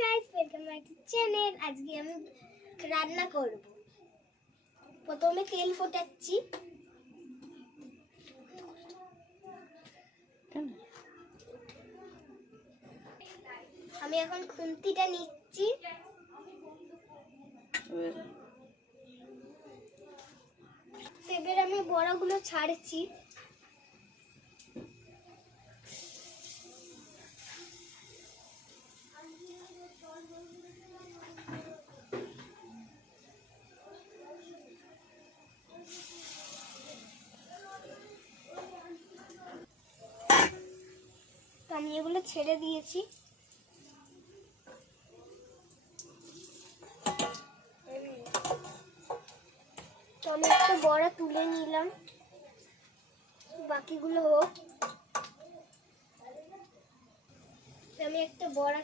Guys, welcome back to channel. আজকে আমি রান্না করব। প্রথমে তেল ফোটাচ্ছি। আমি এখন খুন্তিটা নিচ্ছি। এবার আমি বড়াগুলো ছাড়ছি। আমি এগুলো ছেড়ে দিয়েছি। তো আমি একটা বড়া তুলে নিলাম, বাকিগুলো হোক। আমি একটা বড়া